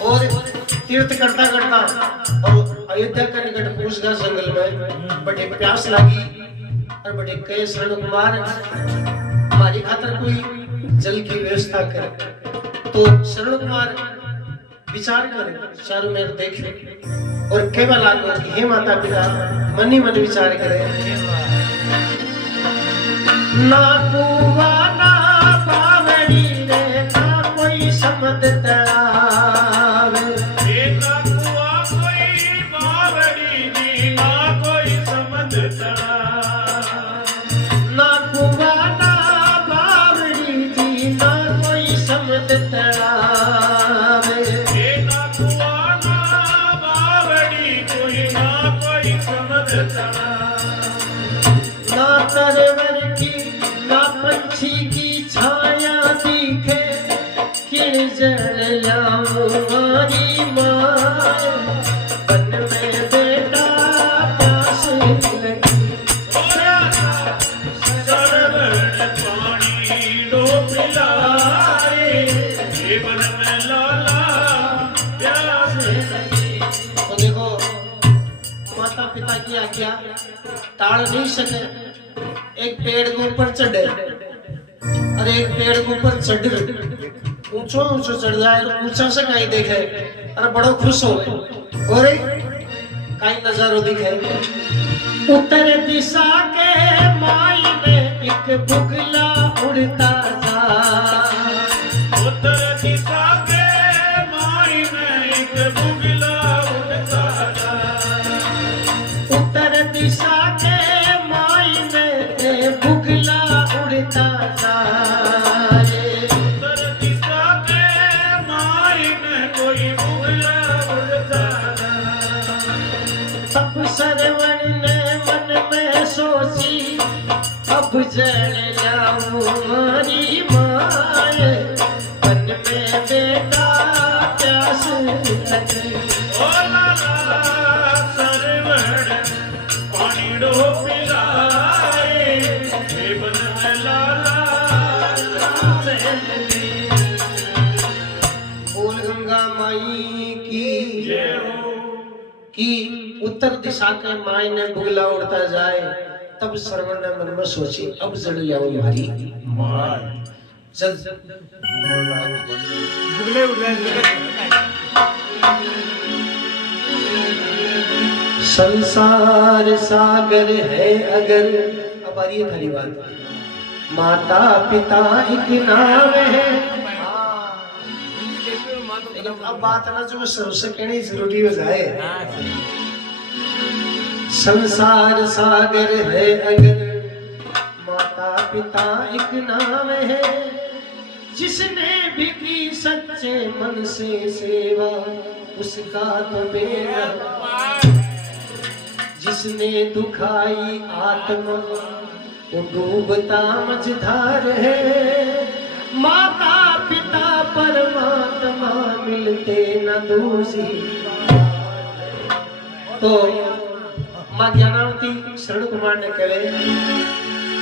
और तीर्थ करता करता और अयोध्या के निकट पहुंच गया जंगल में। बड़े प्यास लगी और बड़े कहे शरण कुमार हमारी खातर कोई जल की व्यवस्था करे। तो शरण कुमार विचार करे, चारों मेर देखे और केवल आगे कि हे माता पिता मन ही मन विचार करे। ना कुआ ना बावड़ी रे ना कोई समद तराव, ना कुआ कोई बावड़ी नी ना कोई समद तराव, ना कुआ ना बावड़ी जी ना कोई समद तराव, ना कुआ ना बावड़ी कोई ना कोई समद तराव, ना तरवर की ना पंछी की छाया दिखे, किण जल लाऊंगी माँ बन में बेटा प्यास लगी। सरवण पानी लो पिलाए, जीवन में लाला प्यास लगी। तो देखो माता पिता की आज्ञा टाल नहीं सके। एक पेड़ के ऊपर चढ़े और एक पेड़ के ऊपर चढ़ ऊंचो ऊंचो चढ़ जाए, ऊंचा से कहीं देखे और बड़ो खुश हो और कहीं नजारो दिखे। उत्तर दिशा के माई में एक बुगला उड़ता जा, उत्तर दिशा के माई में एक बुगला उड़ता जा, उत्तर दिशा के माई में बुगला उड़ता जाए, उत्तर दिशा के माई में कोई बुगला उड़ता जा। तब सरवण ने मन में सोची अब जल लाऊं हमारी माए मन में बेटा प्यास लगी। ओ लाला सरवण पानी लो पिलाए, जीवन में लाला प्यास लगी। बोल गंगा माई की जय हो। कि उत्तर दिशा के माई ने बुगला उड़ता जाए। तब श्रवण ने मन में सोची अब जल लाऊं हमारी माई जल बुगले उड़ रहे। संसार सागर है अगर, अब आ रही है खाली बात, माता पिता एक नाम है। लेकिन अब बात ना जो शुरू से कहनी जरूरी हो जाए। संसार सागर है अगर, माता पिता एक नाम है, जिसने भी की सच्चे मन से सेवा उसका तो बेड़ा, जिसने दुखाई आत्मा वो डूबता मझधार है। माता पिता परमात्मा मिलते न दूसरी। तो माँ ज्ञानावती शरण कुमार ने कहे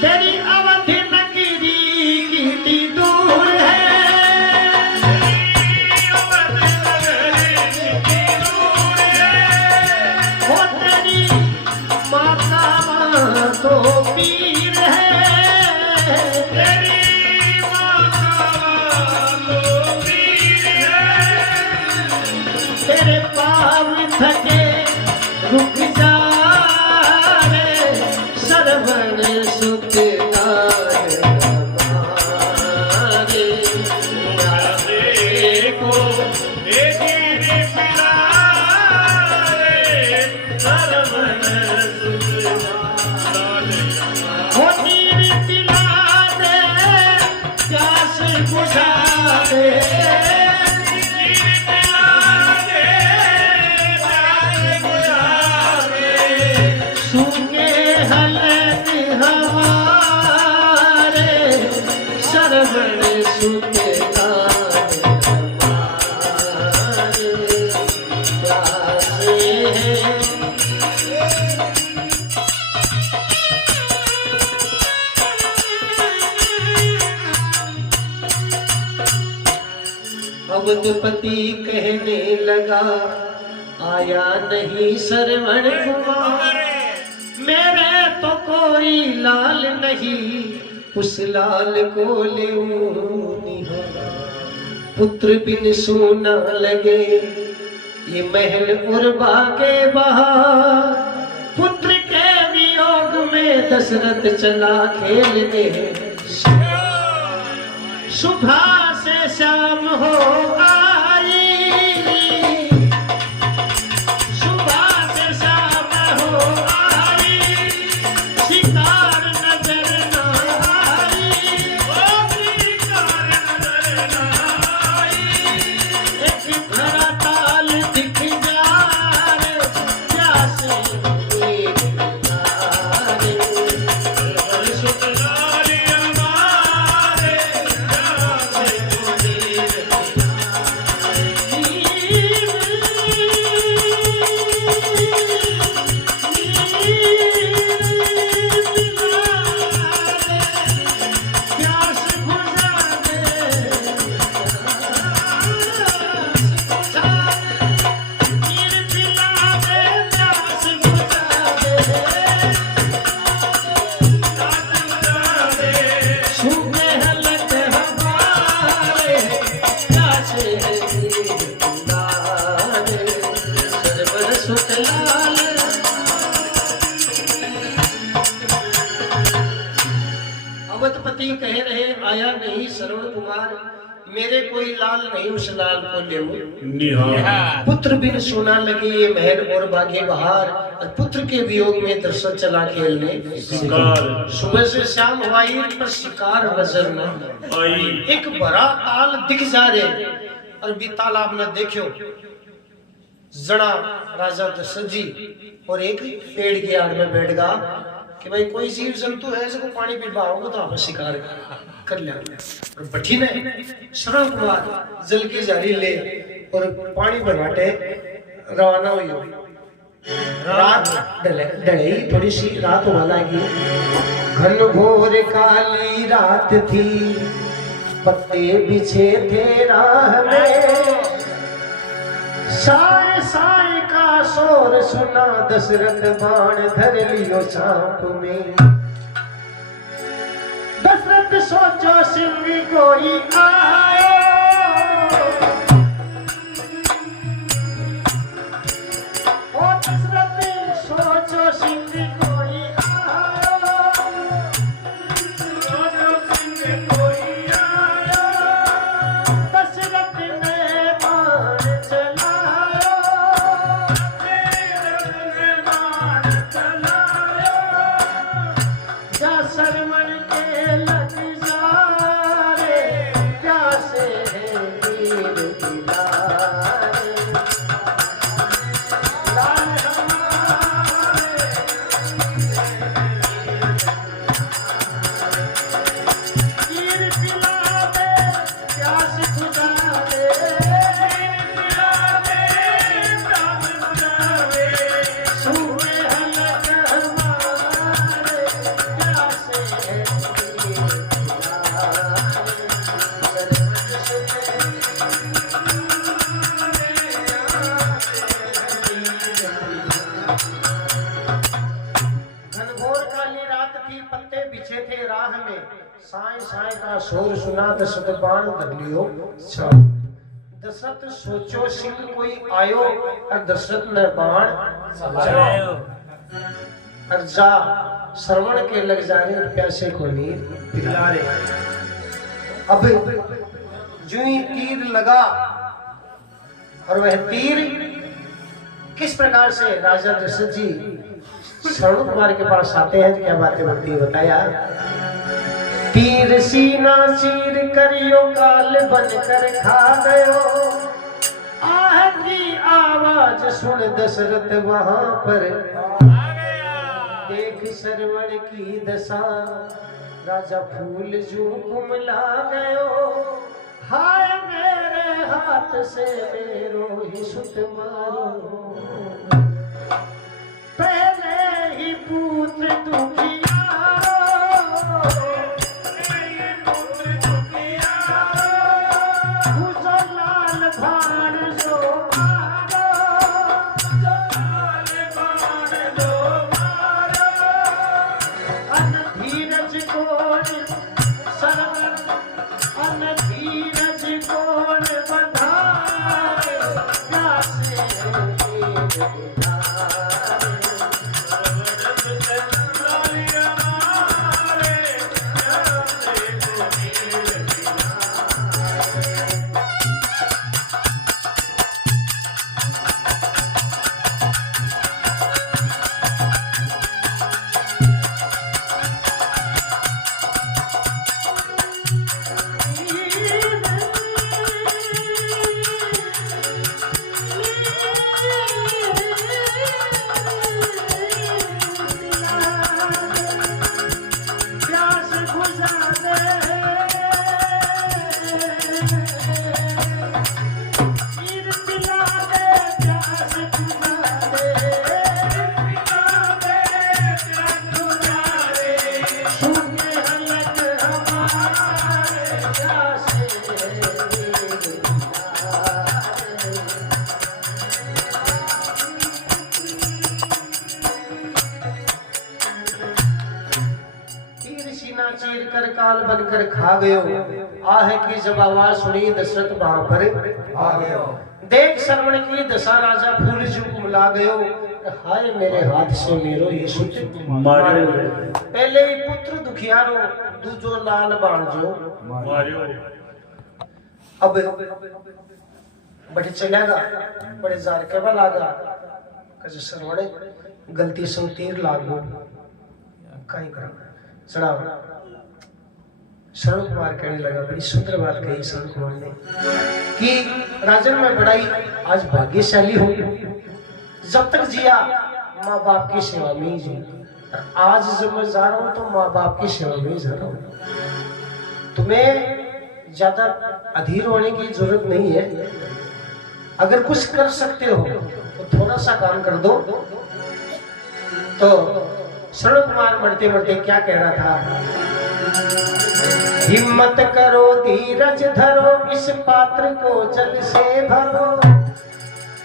तेरी अवधि नगरी की दूर है, वो तेरी माता तो पीर है, तेरी माता तो पीर है, तेरे पाँव थके रुक जा रे सरवण सुख हमारे। देखो तेरी पिलारे सरवण सुख वो तेरी पिला दे प्यास बुझा दे, सूखे हलक हमारे सरवण सुख हमारे। अवधपति कहने लगा, आया नहीं श्रवण कुमार, मेरे तो कोई लाल नहीं, उस लाल को ले पुत्र बिन सोना लगे, ये महल उर्वा के बाहर, पुत्र के वियोग में दशरथ चला खेलने, सुबह से शाम हो आई, सुबह से शाम हो आई, शिकार नजर न आई, शिकार नजर न आई, एक भरा ताल दिख जाए, प्यासे एक किनारे, सुख लाल हमारे, अवधपति कह रहे, आया नहीं श्रवण कुमार, मेरे कोई लाल नहीं, उस लाल को ले पुत्र बिन सोना लगे, ये महल और बागे बहार, और पुत्र के वियोग में दशरथ चला खेलने, सुबह से शाम हुई पर शिकार नजर न आई, एक बड़ा ताल दिख जा रहे, और भी तालाब न देखो, जड़ा राजा दशरथ जी और एक पेड़ की आड़ में बैठ गया कि भाई कोई जीव जंतु है जिसको पानी पिलवाओगे तो आप शिकार कर ले, और बठी ने श्रवण कुमार जल की जारी ले और पानी भरवाटे रवाना हुई। रात डले थोड़ी सी रात होने लगी, घन घोर काली रात थी, पत्ते बिछे थे राह में, साय साय का शोर सुना, दशरथ बाण धर लियो चाप में, दशरथ सोचो सिंह कोई आयो, ओ दशरथ सोचो सिंह कोई आयो, सोचो सिंह कोई आयो, दशरथ ने बाण चलायो, जा सरमन के लग जा रे, प्यासे वीर दिलारे, लाल हमारे, वीर पिला दे, प्यास बुझा दे, पिला दे, प्यास बुझा दे, सूए हलक हमारे, प्यासे वीर घनघोर काली रात थी, पत्ते बिछे थे राह में, साय साय का शोर सुना, दशरथ बाण धर लियो चाप। दशरथ सोचो सिंह कोई आयो, और दशरथ ने बाण चलायो, और जा श्रवण के लग जा रहे, प्यासे को नीर पिला रहे। अब जो ही तीर लगा, और वह तीर किस प्रकार से राजा दशरथ जी श्रवण कुमार के पास आते हैं, क्या बातें बनती है बताया। तीर सीना चीर करियो, काल बनकर खा गयो, आह की आवाज सुन दशरथ वहां पर आ गया, देख श्रवण की दशा, राजा फूल जू कुमला गयो, हाय मेरे हाथ से मेरो ही सुत मारो, पहले ही पुत्र दुखिया, पुत्र दुखिया, लाल चीर कर काल बनकर खा गयो, आह की जब आवाज सुनी दशरथ वहां पर आ गयो। देख श्रवण की दशा राजा फूल झुक मिला गयो, हाय मेरे हाथ से मेरो ये सुत मारियो पहले ही पुत्र दुखियारो दूजो लाल बाणजो मारियो। अब बड़े चलेगा बड़े जार के बल आगा कज श्रवण गलती से तीर लागो कहीं करा चढ़ा। शरण कुमार कहने लगा, बड़ी सुंदर बात कही शरण कुमार ने कि राजन में बड़ाई आज भाग्यशाली हूं, जब तक जिया माँ बाप की सेवा में ही जी, आज जब मैं जा रहा हूं तो माँ बाप की सेवा में ही जा रहा हूं। तुम्हें ज्यादा अधीर होने की जरूरत नहीं है, अगर कुछ कर सकते हो तो थोड़ा सा काम कर दो। तो शरण कुमार मरते मरते क्या कह रहा था, हिम्मत करो धीरज धरो इस पात्र को जल से भरो,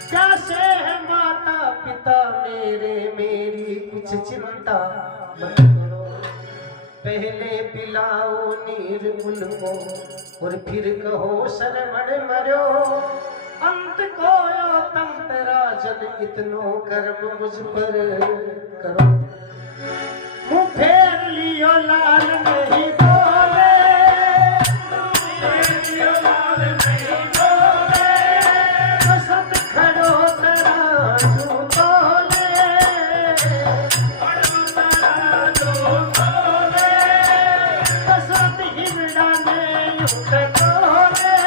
प्यासे है माता पिता मेरे मेरी कुछ चिंता मत करो, पहले पिलाओ नीर उनको और फिर कहो शरवण मरो, अंत को तंत राजन इतनो कर्म मुझ पर करो। मुँह फेर लियो लाल नहीं बोले, बसंत खड़ो तराजू तोले, बसंत हिमड़ा में यूं टटोले,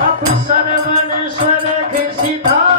अब सरवण स्वर्ग सिधार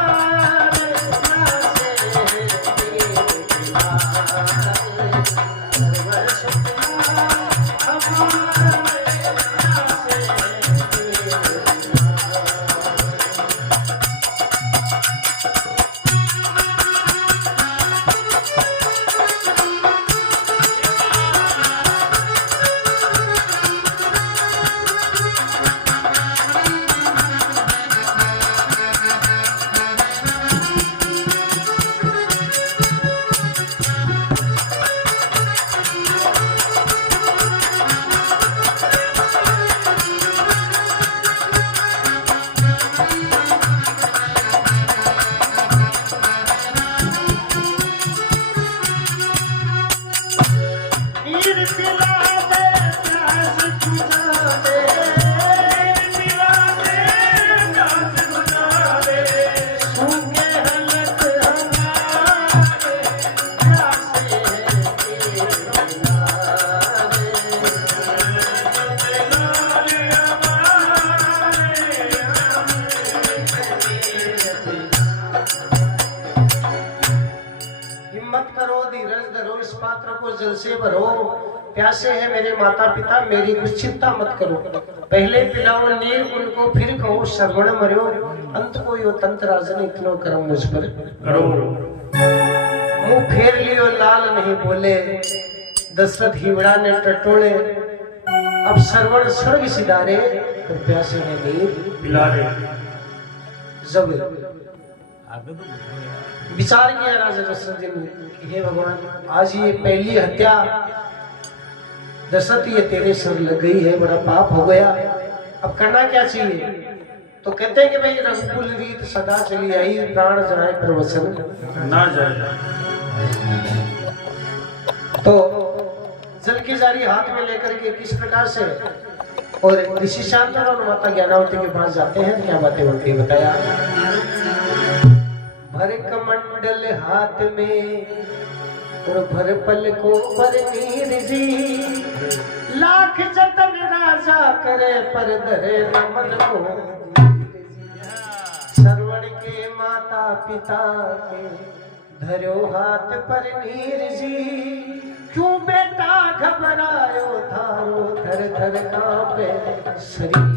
जल से भरो, प्यासे है मेरे माता पिता मेरी कुछ चिंता मत करो, पहले पिलाओ नीर उनको फिर कहो श्रवण मरो, अंत को यो तंत्र राजन इतनो करम मुझ पर करो। मुंह फेर लियो लाल नहीं बोले, दशरथ हिवड़ा ने टटोले, अब श्रवण स्वर्ग सिधारे और प्यासे ने नीर पिला दे। जब विचार किया राजा दशरथ जी ने, हे भगवान आज ये पहली हत्या दशरथ ये तेरे सर लग गई है, बड़ा पाप हो गया, अब करना क्या चाहिए? तो कहते हैं कि भाई रघुकुल रीत सदा चली आई, प्राण जाए पर वचन ना जाए। तो जल की जारी हाथ में लेकर के किस प्रकार से और ऋषि शांतनु और माता ज्ञानावती के पास जाते हैं, क्या बातें होती है बताया। भर कमंडल हाथ में और भर पल को पर नीर जी, लाख जतन राजा करे पर धरे नमन को। श्रवण के माता पिता के धरो हाथ पर नीर जी, क्यों बेटा घबरायो थारो थर थर कांपे शरीर।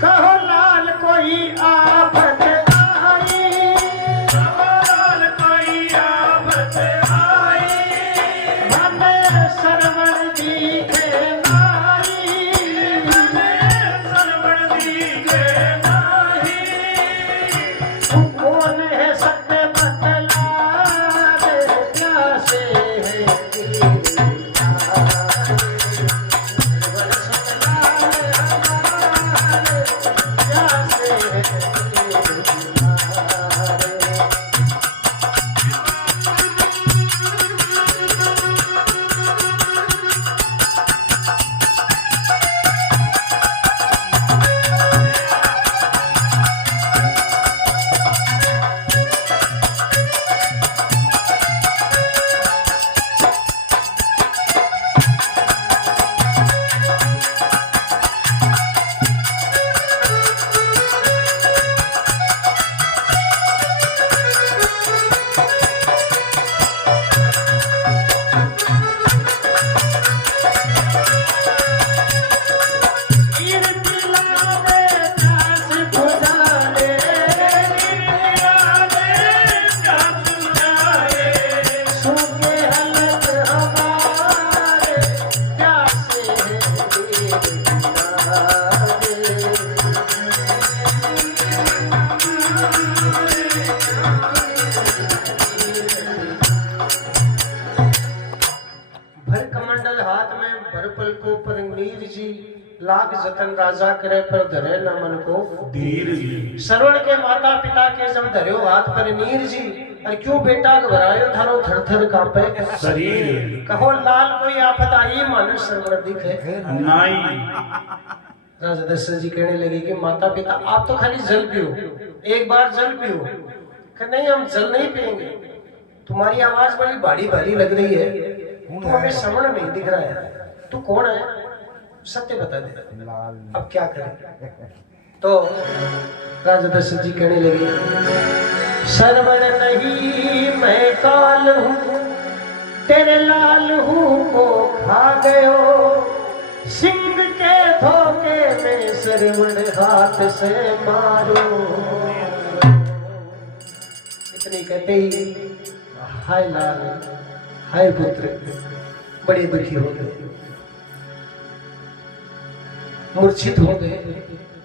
कहो लाल कोई आफत आई, लाल कोई आफत आई, मन सरवण जी के नाई, सरवण दीजे नाही। कौन है सत्य बतला दे, प्यासे है लाख जतन राजा करे पर धरे न मन को धीर जी। श्रवण के माता पिता के जब धर्यो हाथ पर नीर जी, और क्यों बेटा घबरायो थारो थर थर कांपे शरीर। कहो लाल कोई आफत आई, मन श्रवण दिखे नाई। राजा दशरथ जी कहने लगे कि माता पिता आप तो खाली जल पियो, एक बार जल पियो। कि नहीं हम जल नहीं पिएंगे, तुम्हारी आवाज बड़ी भारी भारी लग रही है, तो हमें श्रवण नहीं दिख रहा है, तू कौन है सत्य बता दे, अब क्या करें। तो राजा दशरथ जी कहने लगे श्रवण नहीं मैं काल हूँ, तेरे लाल हूँ को खा गयो, सिंह के धोखे में श्रवण हाथ से मारो। इतनी कहते ही हाय लाल हाय पुत्र बड़े दुखी हो गए, मूर्छित हो गए,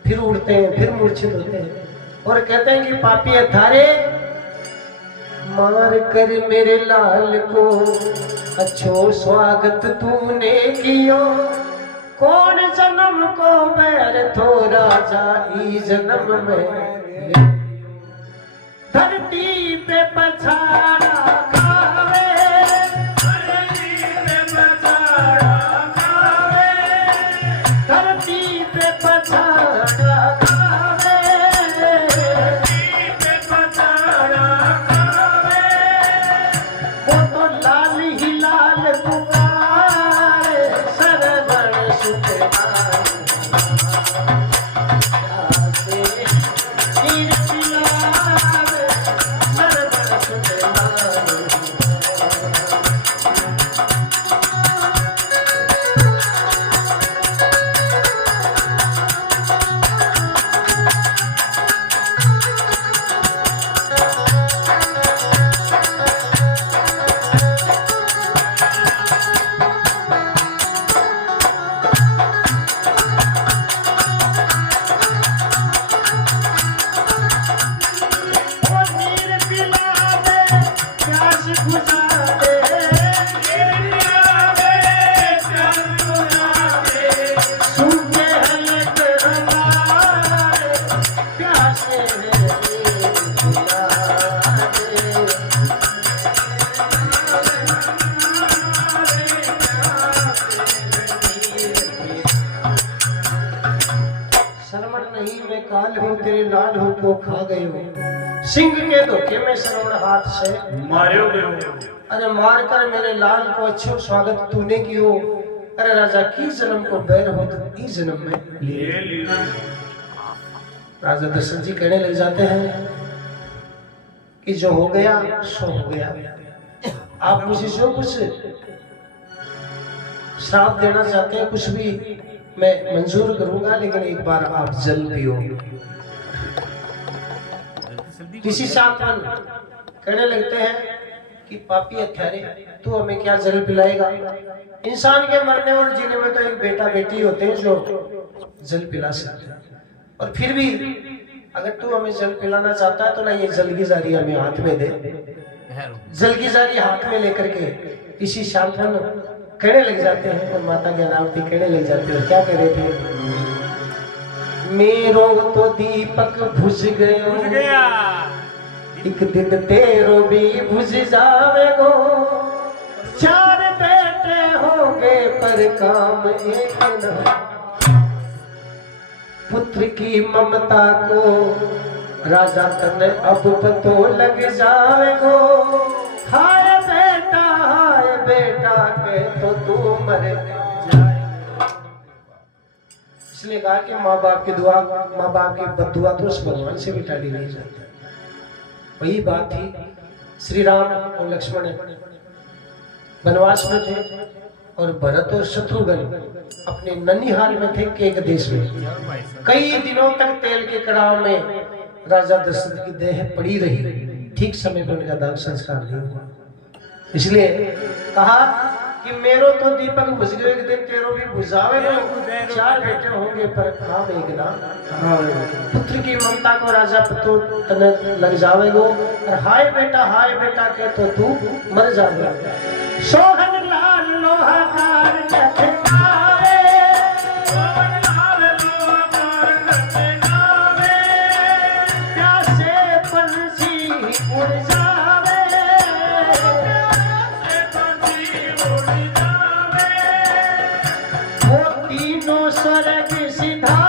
फिर उड़ते हैं फिर मूर्छित होते हैं और कहते हैं कि पापी अथारे मार कर मेरे लाल को अच्छो स्वागत तूने कियो, कौन जन्म को बैर थो राजा ई जन्म में, धरती पे पछाड़ा खावे, धरती पे पछाड़ा खावे, धरती पे पछाड़ा खावे, धरती पे पछाड़ा खावे। वो तो लाल ही लाल पुकारे, सरवण सुख को खा गए हो, सिंह के धोखे में श्रवण हाथ से मारो गयो। अरे मार कर मेरे लाल को अच्छो स्वागत तूने कियो, अरे राजा की जन्म को बैर हो तो इस जन्म में ले लियो। राजा दशरथ जी कहने लग जाते हैं कि जो हो गया सो हो गया, आप मुझे जो कुछ श्राप देना चाहते हैं कुछ भी मैं मंजूर करूंगा, लेकिन एक बार आप जल पियो। किसी साथन कहने लगते हैं कि पापी हत्यारे, तू हमें क्या जल पिलाएगा? इंसान के मरने और जीने में तो एक बेटा बेटी होते हैं जो जल पिला सकते हैं, और फिर भी अगर तू हमें जल पिलाना चाहता है तो ना ये जल की जारी हमें हाथ में दे। जल की जारी हाथ में लेकर के किसी साथन कहने लग जाते हैं, और माता ज्ञानावती कहने लग जाते हैं, क्या कह रहे थे? मेरो तो दीपक बुझ गया, एक दिन तेरो भी बुझ जावेगो, चार बेटे होंगे पर काम एक न। पुत्र की ममता को राजा तने अब पतो लग जावेगो, हाय बेटा के तो तू मर जाए। इसलिए कहा कि माँ बाप की दुआ, माँ बाप की बददुआ तो उस भगवान से भी टाली नहीं जाती। वही बात थी, श्री राम और लक्ष्मण वनवास में थे, और भरत और शत्रुघ्न अपने ननिहाल में थे, केक देश में। कई दिनों तक तेल के कड़ाव में राजा दशरथ की देह पड़ी रही, ठीक समय पर उनका दाह संस्कार नहीं हुआ। इसलिए कहा कि मेरो तो दीपक बुझ गए, एक दिन तेरो भी बुझावे, चार बेटे होंगे पर काम एक ना। पुत्र की ममता को राजा पतो तने लग जावेगो, और हाय बेटा के तो तू मर जाएगा। सोहन लाल लोहाकार कहते आए, सोहन लाल लोहाकार कहते आवे, प्यासे पंछी उड़ जावे, प्यासे पंछी उड़ जावे, वो तीनों स्वर्ग सिधारे,